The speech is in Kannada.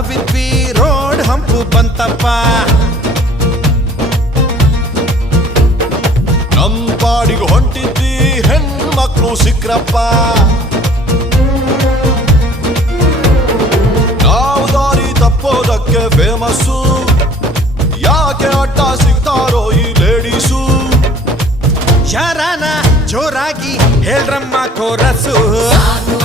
ನಾವಿದ್ವಿ ರೋಡ್ ಹಂಪು ಬಂತಪ್ಪ. ನಮ್ ಪಾಡಿಗೆ ಹೊಂಟಿದ್ವಿ ಹೆಣ್ಮಕ್ಳು ಸಿಕ್ರಪ್ಪ. ನಾವು ದಾರಿ ತಪ್ಪೋದಕ್ಕೆ ಫೇಮಸ್ಸು, ಯಾಕೆ ಅಡ್ಡ ಸಿಗ್ತಾರೋ ಈ ಲೇಡೀಸು. ಶರಣ ಜೋರಾಗಿ ಹೇಳ್ರಮ್ಮ ಕೋರಸು. ಸಾಧು